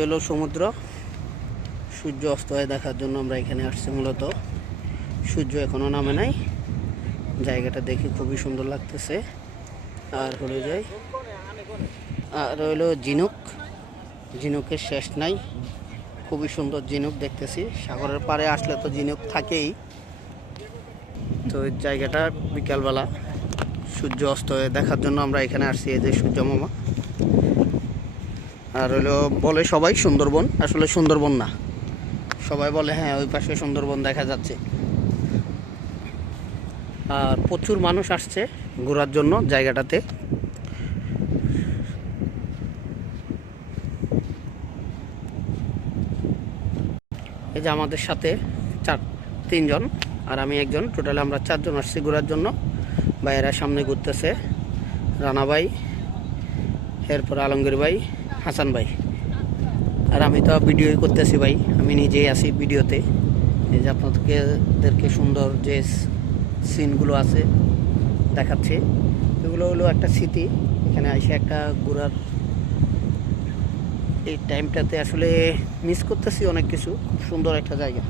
হলো সমুদ্র। সূর্য অস্ত হয় দেখার জন্য আমরা এখানে আসছি মূলত। সূর্য এখনো নামে নাই। জায়গাটা দেখে খুবই সুন্দর লাগতেছে। আর হলো ঝিনুক। ঝিনুকের শেষ নাই, খুবই সুন্দর ঝিনুক দেখতেছি। সাগরের পাড়ে আসলে তো ঝিনুক থাকেই। তো জায়গাটা বিকালবেলা সূর্য অস্ত হয়ে দেখার জন্য আমরা এখানে আসছি। এই যে সূর্য মামা। আর বলে সবাই সুন্দরবন, আসলে সুন্দরবন না। সবাই বলে হ্যাঁ ওই পাশে সুন্দরবন দেখা যাচ্ছে। আর প্রচুর মানুষ আসছে ঘোরার জন্য জায়গাটাতে। এই যে আমাদের সাথে তিনজন আর আমি একজন, টোটালে আমরা চারজন আসছি ঘোরার জন্য। ভাইয়েরা সামনে ঘুরতেছে, রানা ভাই, এরপর আলমগীর ভাই, হাসান ভাই। আর আমি তো ভিডিওই করতেছি ভাই, আমি নিজেই আছি ভিডিওতে। এই যে আপনাদেরকে সুন্দর যে সিনগুলো আছে দেখাচ্ছি, এগুলো হলো একটা স্মৃতি। এখানে এসে একটা ঘোরার এই টাইমটাতে আসলে মিস করতেছি অনেক কিছু। খুব সুন্দর একটা জায়গা।